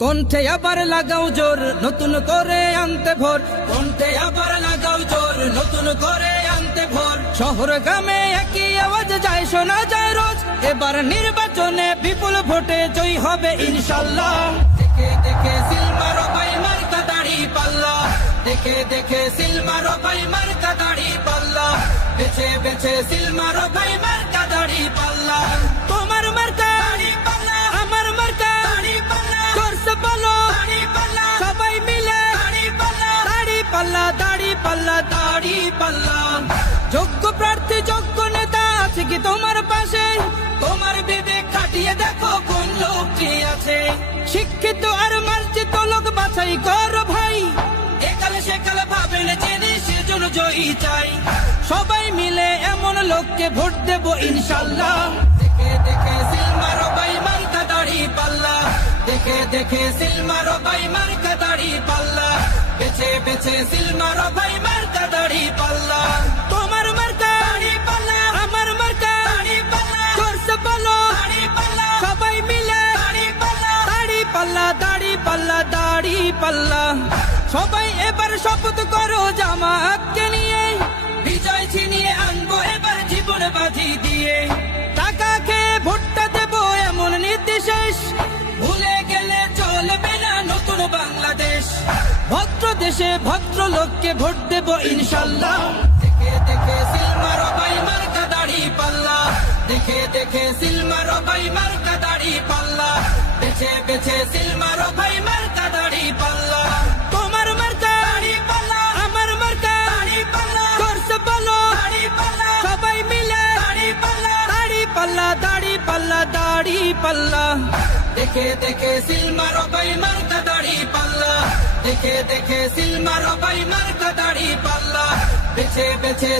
কণ্ঠে আবার লাগাও জোর নতুন করে আনতে ভোর, কণ্ঠে আবার লাগাও জোর নতুন করে আনতে ভোর। শহর গ্রামে একই আওয়াজ যায় শোনা যায় রোজ, এবার নির্বাচনে বিপুল ভোটে জয় হবে ইনশাল্লাহ। দেখে দেখে সিল মারো ভাই মার্কা দাড়ি পাল্লা, দেখে দেখে সিল মারো ভাই মার্কা দাড়ি পাল্লা, বেছে বেছে সিল মারো ভাই মার্কা দাড়ি পাল্লা। তোমার মার্কা দাড়ি পাল্লা, আমার মার্কা দাড়ি পাল্লা, জোরসে বলো দাড়ি পাল্লা, সবাই মিলে দাড়ি পাল্লা, দাড়ি পাল্লা, দাড়ি পাল্লা, দাড়ি পাল্লা। যোগ্য প্রার্থী যোগ্য নেতা আছে কি তোমার পাশে? তোমার বিবেক খাটিয়ে দেখো কোন লোকটি আছে। শিক্ষিত আর মার্জিত লোক বাছাই করো ভাই, একালে সেকালে ভাবেন জেনে সেজন্য জয়ী চাই। সবাই মিলে এমন লোককে ভোট দেব ইনশাল্লাহ। দেখে দেখে সিল মারো ভাই মার্কা দাড়ি পাল্লা, দেখে দেখে সিল মারো ভাই মার্কা দাড়ি পাল্লা, বেছে বেছে সিল মারো ভাই মার্কা দাড়ি পাল্লা। তোমার মার্কা দাড়ি পাল্লা, আমার মার্কা দাড়ি পাল্লা, জোরসে বলো দাড়ি পাল্লা, সবাই মিলে দাড়ি পাল্লা, দাড়ি পাল্লা, দাড়ি পাল্লা, দাড়ি পাল্লা। সবাই এবার শপথ করো জামাতকে নিয়ে, বিজয় ছিনিয়ে আনবো এবার জীবন বাজি দিয়ে। টাকা খেয়ে ভোটটা দেবো এমন নীতি শেষ, ভুলে গেলে চলবে না নতুন বাংলাদেশ। ভদ্র দেশে ভদ্র লোককে ভোট দেবো ইনশাল্লাহ। দেখে দেখে সিল মারো ভাই মার্কা দাড়ি পাল্লা, দেখে দেখে সিল মারো ভাই মার্কা দাড়ি পাল্লা, বেছে বেছে সিল মারো ভাই মার্কা দাড়ি পাল্লা। তোমার মার্কা দাড়ি পাল্লা, আমার মার্কা দাড়ি পাল্লা, জোরসে বলো দাড়ি পাল্লা, সবাই মিলে দাড়ি পাল্লা, দাড়ি পাল্লা, দাড়ি পাল্লা, দাড়ি পাল্লা। দেখে দেখে সিল মারো ভাই মার্কা দাড়ি পাল্লা, দেখে দেখে সিল মারো ভাই মার্কা দাড়ি পাল্লা, বেছে বেছে